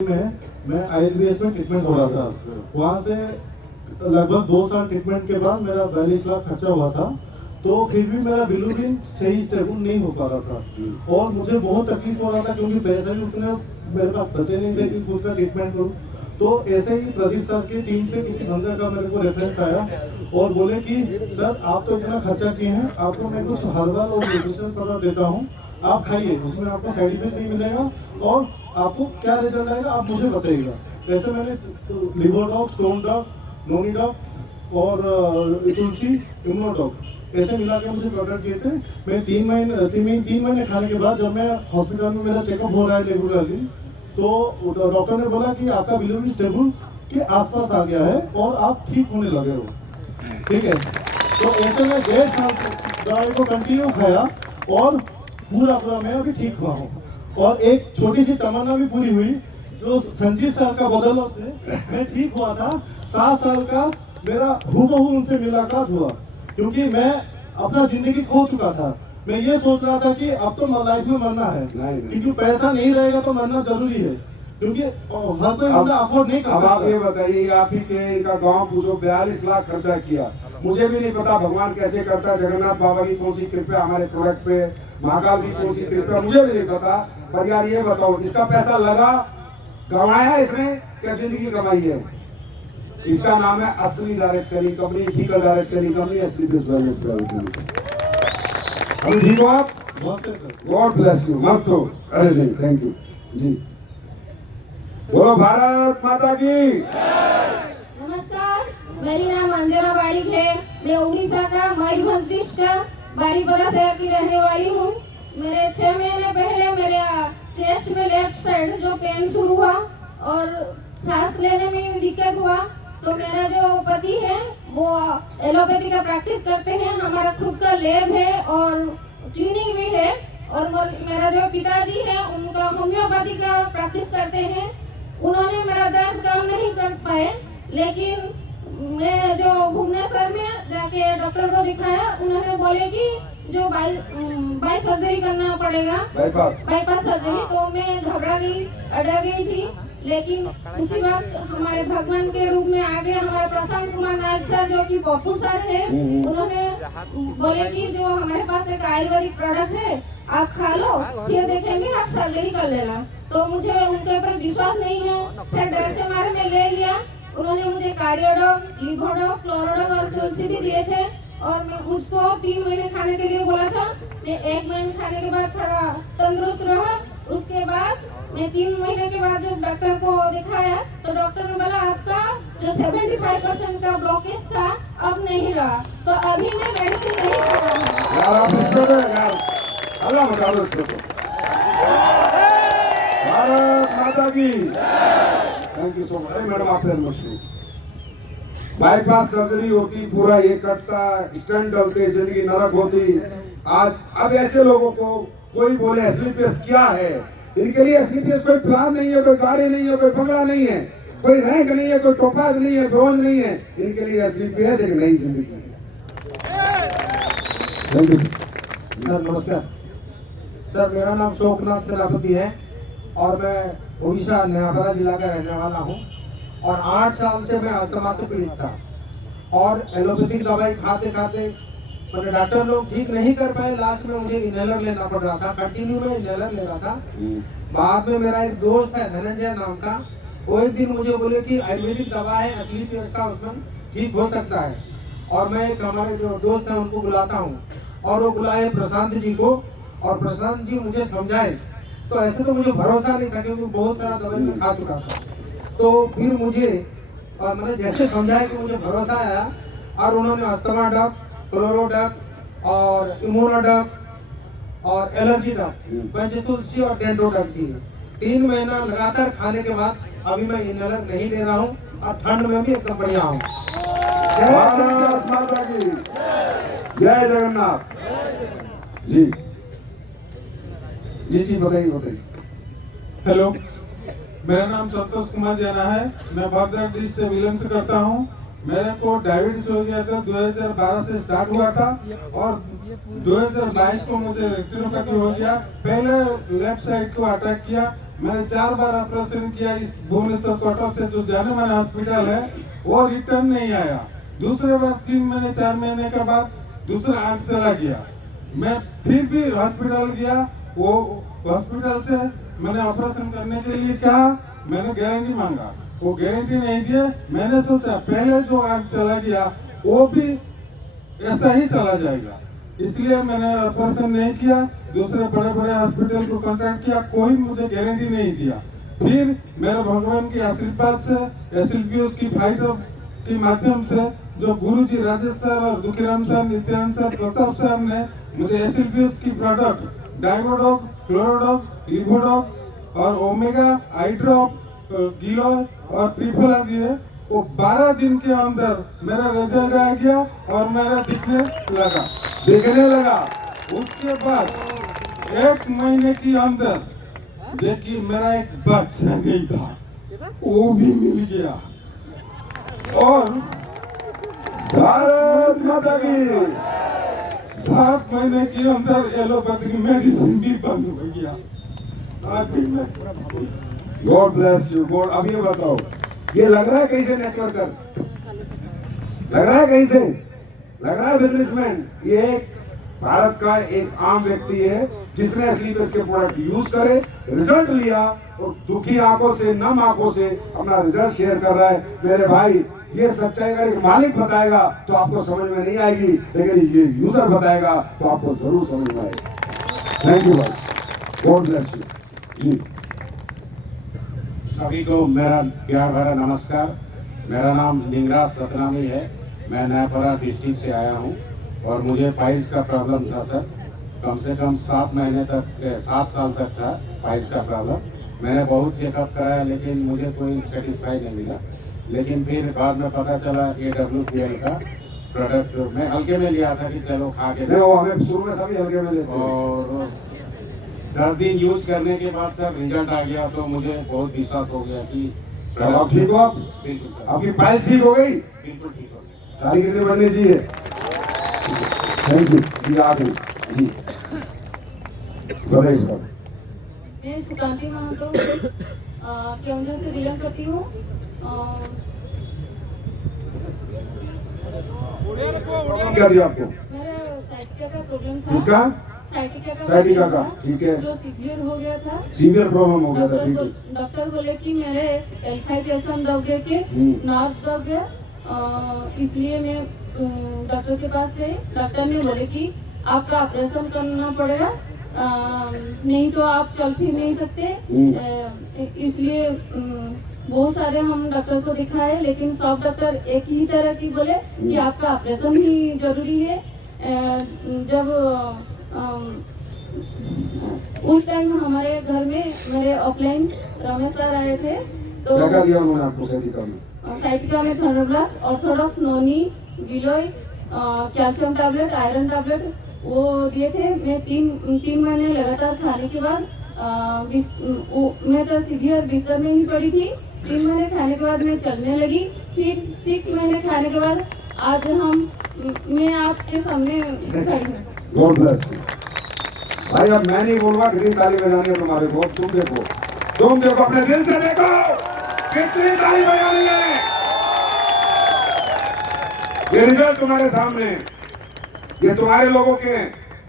में मैं आईएलबीएस में ट्रीटमेंट हो रहा था। वहाँ से लगभग 2 साल ट्रीटमेंट के बाद मेरा 42 लाख खर्चा हुआ था। तो फिर भी मेरा बिलीरुबिन सही स्टेबल नहीं हो पा रहा था और मुझे बहुत तकलीफ हो रहा था क्योंकि पैसे भी उतने मेरे पास बचे नहीं थे कि खुद का ट्रीटमेंट करूँ। तो ऐसे ही प्रदीप सर की टीम से किसी बंदे का मेरे को रेफरेंस आया और बोले कि सर आप तो इतना खर्चा किए हैं, आपको मैं कुछ हर्बल और न्यूट्रिशनल प्रोडक्ट देता हूँ, आप खाइए, उसमें आपको साइड इफेक्ट नहीं मिलेगा और आपको क्या रिजल्ट आएगा आप मुझे बताइएगा। वैसे मैंने लिवर डॉग, स्टोन डॉग, नोनी डॉग और तुलसी इम्यूनो डॉग ऐसे मिला के मुझे प्रोडक्ट दिए थे। मैं 3 महीने खाने के बाद जब मैं हॉस्पिटल में मेरा चेकअप हो रहा है रेगुलरली, तो डॉक्टर ने बोला कि आपका बिलीरुबिन स्टेबल के आसपास आ गया है और आप ठीक होने लगे हो। ठीक है, तो ऐसे में 1.5 साल दवाई को कंटिन्यू खाया और पूरा मैं अभी ठीक हुआ हूँ। और एक छोटी सी तमन्ना भी पूरी हुई, जो संजीव सर का बदौलत से मैं ठीक हुआ था। 7 साल का मेरा हूबहू उनसे मुलाकात हुआ, क्योंकि मैं अपना जिंदगी खो चुका था। मैं ये सोच रहा था कि अब तो लाइफ में मरना है, क्योंकि पैसा नहीं रहेगा तो मरना जरूरी है, क्योंकि हर कोई बंदा अफोर्ड नहीं कर सकता। अब आप ये बताइए, आप ही के इनका गांव पूछो, 42 लाख खर्चा किया। मुझे भी नहीं पता भगवान कैसे करता है, जगन्नाथ बाबा की कौन सी कृपा हमारे प्रोडक्ट पे, महाकाल की कौन सी कृपा, मुझे भी नहीं पता। पर यार ये बताओ, इसका पैसा लगा, कमाया इसने क्या जिंदगी कमाई है? इसका नाम है असली direct selling company, ethical direct selling company, एसलीपीएस वेलनेस प्राइवेट लिमिटेड। अभी ठीक हो आप? God bless you. मस्त हो? अरे नहीं, थैंक यू जी। बोलो भारत माता की। नमस्कार, मेरी नाम अंजना बारिक है। मैं उड़ीसा का मयूरभंज डिस्ट्रिक्ट का बारीपला शहर की रहने वाली हूँ। मेरे 6 महीने पहले मेरे चेस्ट में लेफ्ट साइड जो पेन शुरू हुआ और सांस लेने में दिक्कत हुआ, तो मेरा जो पति है वो एलोपैथी का प्रैक्टिस करते हैं। हमारा खुद का लैब है और क्लिनिक भी है। और मेरा जो पिताजी है उनका होम्योपैथी का प्रैक्टिस करते हैं। उन्होंने मेरा दर्द कम नहीं कर पाए, लेकिन मैं जो भुवनेश्वर में जाके डॉक्टर को दिखाया, उन्होंने बोले कि जो बाई सर्जरी करना पड़ेगा, बाईपास सर्जरी। तो मैं घबरा गई, डर गई थी। लेकिन उसी वक्त हमारे भगवान के रूप में आ गए हमारे प्रशांत कुमार नायक सर, जो कि पप्पू सर है। उन्होंने बोले कि जो हमारे पास एक आयुर्वेदिक प्रोडक्ट है, आप खा लो, फिर देखेंगे आप सर्जरी कर लेना। तो मुझे उनके ऊपर विश्वास नहीं है, फिर डर से मारे मैं ले लिया। उन्होंने मुझे कार्डियोडॉग, लिवोडॉग, क्लोरोडॉग और तुलसी भी दिए थे और मैं मुझको 3 महीने खाने के लिए बोला था। मैं 1 महीने खाने के बाद थोड़ा तंदुरुस्त रहा। उसके बाद मैं 3 महीने के बाद जब डॉक्टर को दिखाया, तो डॉक्टर ने बोला आपका जो 75% का ब्लॉकेज था अब नहीं रहा, तो अभी मैं मेडिसिन नहीं खा रहा हूँ। यार आप इस पे यार अल्लाह बचा लो इस पे। भारत माता की। Thank you so much. Madam आप बाईपास सर्जरी होती, पूरा ये कटता, स्टेंट डलते, जिंदगी नरक होती। आज अब ऐसे लोगों को कोई बोले एसलीपीएस क्या है, इनके लिए एसलीपीएस कोई प्लान नहीं है, कोई गाड़ी नहीं है, कोई बंगला नहीं है, कोई रैंक नहीं है, कोई टोपाज नहीं है, ब्रोंज नहीं है। इनके लिए एसलीपीएस एक नई जिंदगी है। Thank you sir. नमस्कार सर, मेरा नाम शोकनाथ सेनापति है और मैं उड़ीसा नयापरा जिला का रहने वाला हूँ। और 8 साल से मैं अस्थमा से पीड़ित था और एलोपैथिक दवाई खाते खाते मैंने डॉक्टर लोग ठीक नहीं कर पाए। लास्ट में मुझे इनहेलर लेना पड़ रहा था, कंटिन्यू में इनहेलर ले रहा था। बाद में मेरा एक दोस्त है धनंजय नाम का, वो एक दिन मुझे बोले कि आयुर्वेदिक दवा है एसलीपीएस का, उसमें ठीक हो सकता है। और मैं एक हमारे जो दोस्त हैं उनको बुलाता हूँ और वो बुलाए प्रशांत जी को, और प्रशांत जी मुझे समझाए। तो ऐसे तो मुझे भरोसा नहीं था क्योंकि बहुत सारा दवाई मैं खा चुका था। तो फिर मुझे मैंने जैसे समझाया कि मुझे भरोसा आया और उन्होंने अस्थमा डॉग, क्लोरोडॉग और इम्यूनोडॉग और एलर्जी डॉग, पंचतुलसी और डेंड्रोडॉग दिए। 3 महीना लगातार खाने के बाद अभी मैं इनहेलर नहीं ले रहा हूँ और ठंड में भी एकदम बढ़िया हूँ। भारत माता की जय जगन्नाथ जी। जी बताइए। हेलो, मेरा नाम संतोष कुमार जैना है। मैं भद्रक डिस्ट्रिक्ट विलम से करता हूँ। मेरे को डायबिटीज हो गया था, 2012 से स्टार्ट हुआ था और 2022 को मुझे रेटिनोपैथी हो गया। पहले लेफ्ट साइड को अटैक किया, मैंने 4 बार ऑपरेशन किया इस भुवनेश्वर कटक से जो जाने माने हॉस्पिटल है, वो रिटर्न नहीं आया। दूसरे बार 3 महीने 4 महीने के बाद दूसरा आंख चला गया। मैं फिर भी हॉस्पिटल गया, वो हॉस्पिटल से मैंने ऑपरेशन करने के लिए कहा, मैंने गारंटी मांगा, वो गारंटी नहीं दिए। मैंने सोचा पहले जो आंख चला गया वो भी ऐसा ही चला जाएगा, इसलिए मैंने ऑपरेशन नहीं किया। दूसरे बड़े बड़े हॉस्पिटल को कांटेक्ट किया, कोई मुझे गारंटी नहीं दिया। फिर मेरे भगवान के आशीर्वाद से एसएलपीएस की फाइटर के माध्यम से जो गुरुजी राजेश सर और Dukhiram sir, Nityanand sir, Pratap sir ने मुझे एसएलपीएस की प्रोडक्ट डाइवोडॉक, क्लोरोडॉक, लिवोडॉक और ओमेगा आई ड्रॉप, गिलोय और त्रिफला दिए। वो 12 दिन के अंदर मेरा रिजल्ट आ गया और मेरा दिखने लगा। उसके बाद 1 महीने के अंदर देखिए मेरा एक बच्चा नहीं था, वो भी मिल गया। और भारत माता की 7 महीने के अंदर एलोपैथिक मेडिसिन भी बंद हो गया। अभी मैं गॉड ब्लेस यू गॉड। अब ये बताओ, ये लग रहा है कहीं से नेटवर्कर, लग रहा है कहीं से, लग रहा है बिजनेसमैन। ये एक भारत का एक आम व्यक्ति है जिसने एसलीपीएस के प्रोडक्ट यूज करे, रिजल्ट लिया और दुखी आंखों से, नम आंखों से अपना रिजल्ट शेयर कर रहा है। मेरे भाई, ये सच्चाई अगर एक मालिक बताएगा तो आपको समझ में नहीं आएगी, लेकिन ये यूजर बताएगा तो आपको जरूर समझ में आएगी। थैंक यू भाई, गॉड ब्लेस यू जी। सभी को मेरा प्यार भरा नमस्कार। मेरा नाम लिंगराज सतनामी है। मैं नयापरा डिस्ट्रिक्ट से आया हूँ और मुझे पाइल्स का प्रॉब्लम था सर। कम से कम 7 महीने तक, 7 साल तक था पाइल्स का प्रॉब्लम। मैंने बहुत चेकअप कराया लेकिन मुझे कोई सेटिस्फाई नहीं मिला। लेकिन फिर बाद में पता चला AWPL का प्रोडक्ट मैं हल्के में लिया था कि चलो खा के वो हमें शुरू में सभी हल्के में लेते हैं। और 10 दिन यूज करने के बाद सर रिजल्ट आ गया तो मुझे बहुत विश्वास हो गया कि अब आप ठीक हो? आप बिल्कुल सर, आपकी पाइल्स ठीक हो गई? बिल्कुल ठीक हो गया। ताली कितनी बजनी चाहिए? थैंक यू जी। आ गई जी, बताइए। मैं सुकांति महतो केवंझर से बिलोंग करती हूँ। क्या दिया आपको? मेरा साइटिका का प्रॉब्लम था। किसका? साइटिका साइटिका का, प्रॉब्लम था, ठीक है। जो सीवियर हो गया था। सीवियर प्रॉब्लम हो गया था, ठीक है। डॉक्टर बोले कि मेरे L5 एसम दब गए के नार्व दब गया, इसलिए मैं डॉक्टर के पास गई। डॉक्टर ने बोले कि आपका ऑपरेशन करना पड़ेगा, नहीं तो आप चल फिर नहीं सकते। इसलिए बहुत सारे हम डॉक्टर को दिखाए, लेकिन सब डॉक्टर एक ही तरह की बोले कि आपका ऑपरेशन ही जरूरी है। जब उस टाइम हमारे घर में मेरे ऑफलाइन रमेश सर आए थे, तो क्या दिया उन्होंने आपको साइटिका में? साइटिका में थर्नोब्लास्ट, ऑर्थोडॉक, नोनी, गिलोय, कैल्शियम टैबलेट, आयरन टैबलेट वो दिए थे। मैं 3 महीने लगातार खाने के बाद मैं तो सीवियर बिस्तर में ही पड़ी थी। 3 महीने खाने के बाद मैं चलने लगी। फिर 6 महीने खाने के बाद आज मैं आपके सामने खड़ी हूँ। गॉड ब्लेस यू भाई। अब मैं नहीं बोलूंगा, कितनी ताली बजानी है तुम्हारे को। तुम देखो अपने दिल से देखो कितनी ताली बजानी है। ये रिजल्ट तुम्हारे सामने, ये तुम्हारे लोगों के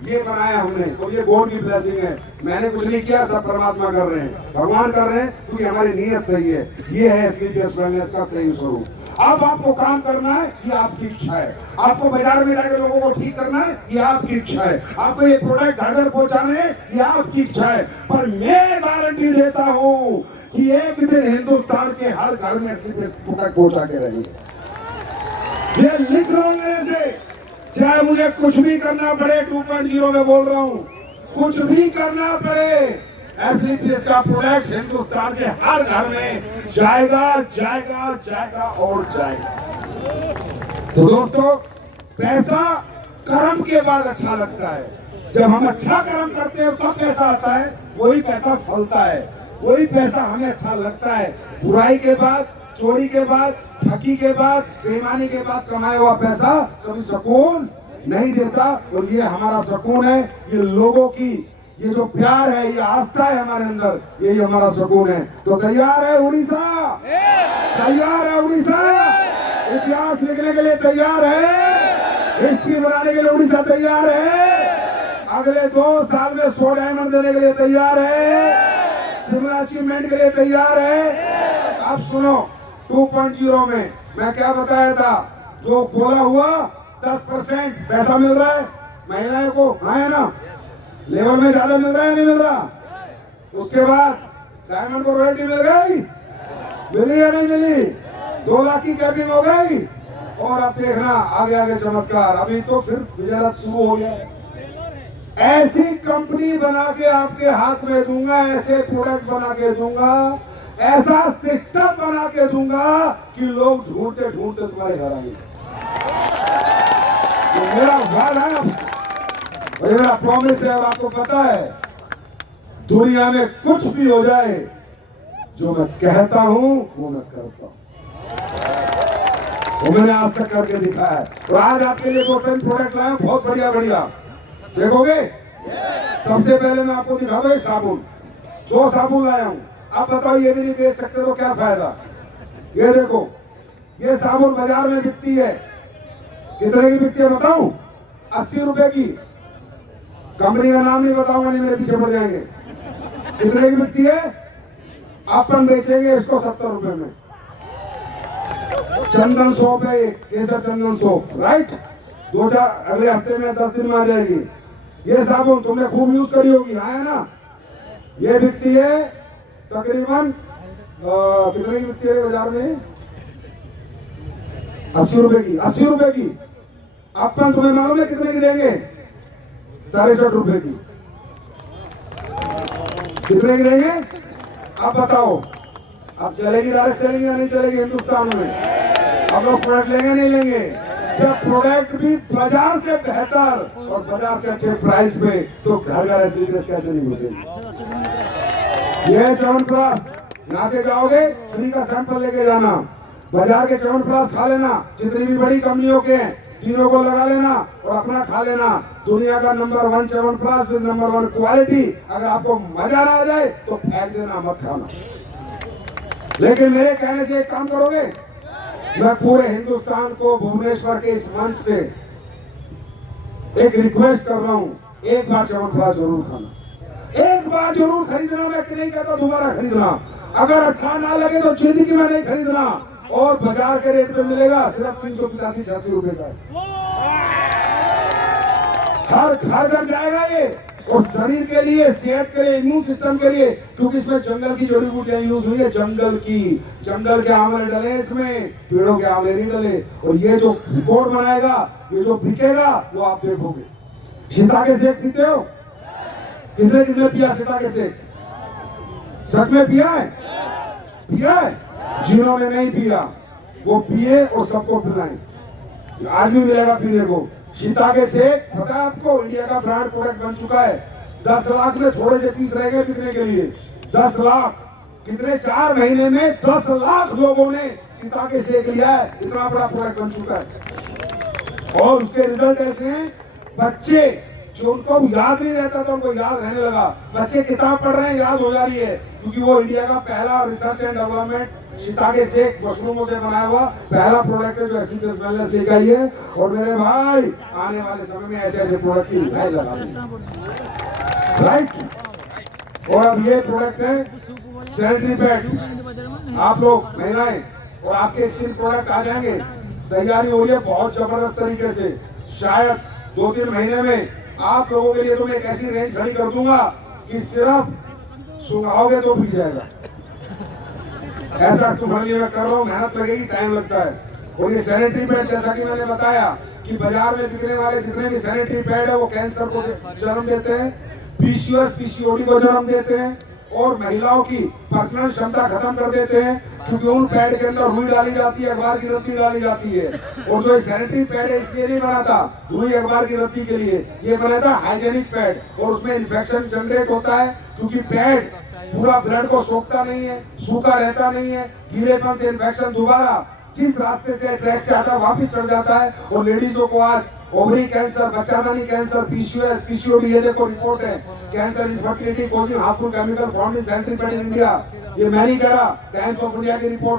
ये बनाया हमने, तो ये गॉड की ब्लेसिंग है। मैंने कुछ नहीं किया, सब परमात्मा कर रहे हैं, भगवान कर रहे हैं, क्योंकि हमारी नीयत सही है। ये है एसलीपीएस वेलनेस का सही स्वरूप। अब आपको काम करना है, ये आपकी इच्छा है। आपको बाजार में जाकर लोगों को ठीक करना है, ये आपकी इच्छा है। आपको ये प्रोडक्ट घर घर पहुंचाने हैं, ये आपकी इच्छा है। पर मैं गारंटी देता हूँ कि एक दिन हिंदुस्तान के हर घर में एसलीपीएस प्रोडक्ट पहुंचा के रहेंगे। ये लिख रहा हूं मेरे से, चाहे मुझे कुछ भी करना पड़े, 2.0 में बोल रहा हूँ, कुछ भी करना पड़े, एसलीपीएस का प्रोडक्ट हिंदुस्तान के हर घर में जाएगा जाएगा जाएगा और जाएगा। तो दोस्तों, पैसा कर्म के बाद अच्छा लगता है। जब हम अच्छा कर्म करते हैं तब पैसा आता है, वही पैसा फलता है, वही पैसा हमें अच्छा लगता है। बुराई के बाद, चोरी के बाद, ठगी के बाद, बेईमानी के बाद कमाया हुआ पैसा कभी सुकून नहीं देता। और ये हमारा सुकून है, ये लोगों की ये जो प्यार है, ये आस्था है हमारे अंदर, यही हमारा सुकून है। तो तैयार है उड़ीसा? तैयार है उड़ीसा? इतिहास लिखने के लिए तैयार है? हिस्ट्री बनाने के लिए उड़ीसा तैयार है? अगले 2 साल में 100 डायमंड देने के लिए तैयार है? सिमला अचीवमेंट के लिए तैयार है? अब सुनो, 2.0 में मैं क्या बताया था, जो बोला हुआ 10% पैसा मिल रहा है महिलाओं को, हाँ है ना? लेवल में ज्यादा मिल रहा है नहीं मिल रहा? उसके बाद डायमंड को रॉयल्टी मिल गई, मिली या नहीं मिली? 2 लाख की कैपिंग हो गई। और अब देखना आगे आगे चमत्कार, अभी तो फिर गुजरात शुरू हो गया। ऐसी कंपनी बना के आपके हाथ में दूंगा, ऐसे प्रोडक्ट बना के दूंगा, ऐसा सिस्टम बना के दूंगा कि लोग ढूंढते ढूंढते तुम्हारे घर आएंगे। तो मेरा वादा है आपसे, और ये मेरा प्रॉमिस है, और आपको पता है दुनिया में कुछ भी हो जाए, जो मैं कहता हूं वो मैं करता हूं। वो मैंने आज तक करके दिखाया है। और आज आपके लिए 2-3 प्रोडक्ट लाए हैं, बहुत बढ़िया बढ़िया। देखोगे? सबसे पहले मैं आपको दिखा दूं, साबुन। 2 साबुन लाया हूं। आप बताओ, ये भी नहीं बेच सकते तो क्या फायदा? ये देखो, ये साबुन बाजार में बिकती है, कितने की बिकती है बताऊं? 80 रुपए की। कंपनी का नाम नहीं बताऊंगा, नहीं मेरे पीछे पड़ जाएंगे। कितने की बिकती है? अपन बेचेंगे इसको 70 रुपए में। चंदन सोप है, केसर चंदन सोप, राइट? 2-4 अगले हफ्ते में 10 दिन में आ जाएगी। ये साबुन तुमने खूब यूज करी होगी, हाँ है ना? ये बिकती है तकरीबन कितने की बिकती है बाजार में? 80 रुपए की। 80 रुपए की। अपन तुम्हें मालूम है कितने की देंगे? 63 रुपए की। कितने की देंगे? आप बताओ। अब चलेगी डायरेक्ट सेलिंग या नहीं चलेगी हिंदुस्तान में? अब लोग प्रोडक्ट लेंगे नहीं लेंगे? जब प्रोडक्ट भी बाजार से बेहतर और बाजार से अच्छे प्राइस पे, तो घर घर ऐसी कैसे नहीं घुसेगी? ये च्यवनप्राश, यहाँ से जाओगे फ्री का सैंपल लेके जाना, बाजार के च्यवनप्राश खा लेना, जितनी भी बड़ी कंपनियों के हैं, तीनों को लगा लेना और अपना खा लेना। दुनिया का number 1 chyawanprash with number 1 quality. अगर आपको मजा ना आ जाए तो फेंक देना, मत खाना। लेकिन मेरे कहने से एक काम करोगे? मैं पूरे हिंदुस्तान को भुवनेश्वर के इस मंच से एक रिक्वेस्ट कर रहा हूं, एक बार च्यवनप्राश जरूर खाना, एक बार जरूर खरीदना। मैं नहीं कहता दोबारा खरीदना, अगर अच्छा ना लगे तो जिंदगी में नहीं खरीदना। और बाजार के रेट पे मिलेगा सिर्फ 385-86 रुपए का। हर घर जाएगा ये, और शरीर के लिए, सेहत के लिए, इम्यून सिस्टम के लिए, क्योंकि इसमें जंगल की जड़ी बूटियां यूज हुई है, जंगल के आंवले डले इसमें, पेड़ों के आंवले नहीं डले। और ये जो रिकॉर्ड बनाएगा, ये जो बिकेगा, वो आप देखोगे। सीता के सेक पीते हो? किसने किसने पिया सीता के सेक? सच में पिया है? पिया है? जिन्होंने नहीं पिया वो पिए और सबको पिलाएं। आज भी मिलेगा पीने को। सीता के सेक पता है आपको, इंडिया का ब्रांड प्रोडक्ट बन चुका है। 10 लाख में थोड़े से पीस रह गए बिकने के लिए। 10 लाख कितने 4 महीने में 10 लाख लोगों ने सीता के सेक लिया है। इतना बड़ा प्रोडक्ट बन चुका है। और उसके रिजल्ट ऐसे हैं, बच्चे जो उनको याद नहीं रहता था उनको याद रहने लगा। बच्चे किताब पढ़ रहे हैं, याद हो जा रही है, क्योंकि वो इंडिया का पहला रिसर्च एंड डेवलपमेंट सीता के सेक मशरूमों से बनाया हुआ पहला प्रोडक्ट है जो एसपीएस वेलनेस लेकर आई है। और मेरे भाई आने वाले समय में ऐसे ऐसे प्रोडक्ट की रिहाई लगा देंगे, राइट? और अब ये प्रोडक्ट है सैनिटरी पैड। आप लोग महिलाएं और आपके स्किन प्रोडक्ट आ जाएंगे, तैयारी हो रही है बहुत जबरदस्त तरीके से। शायद 2-3 महीने में आप लोगों के लिए तो मैं एक ऐसी रेंज खड़ी कर दूंगा कि सिर्फ सुंघाओगे तो बिक जाएगा। ऐसा तुम्हारे लिए मैं कर रहा हूँ, मेहनत लगेगी, टाइम लगता है। और ये सैनिटरी पैड, जैसा कि मैंने बताया कि बाजार में बिकने वाले जितने भी सैनिटरी पैड है वो कैंसर को जन्म देते हैं, पीसीओएस पीसीओडी को जन्म देते हैं, और महिलाओं की प्रजनन क्षमता खत्म कर देते हैं, क्योंकि उन पैड के अंदर रुई डाली जाती है, अखबार की रत्ती डाली जाती है। और जो सैनिटरी पैड है इसलिए नहीं बना था रुई अखबार की रत्ती के लिए, ये बना था हाइजेनिक पैड। और उसमें इन्फेक्शन जनरेट होता है, क्योंकि पैड पूरा ब्लड को सोखता नहीं है, सूखा रहता नहीं है, गीलेपन से इन्फेक्शन दोबारा जिस रास्ते से ट्रैक से आता है वापिस चढ़ जाता है। और लेडीजों को आज ओवरी कैंसर, बच्चादानी कैंसर, पीसीओएस, पीसीओडी, ये देखो रिपोर्ट है। Cancer, infertility causing harmful chemical found in sanitary pad in India. ये मैं नहीं कह रहा, टाइम्स ऑफ इंडिया की रिपोर्ट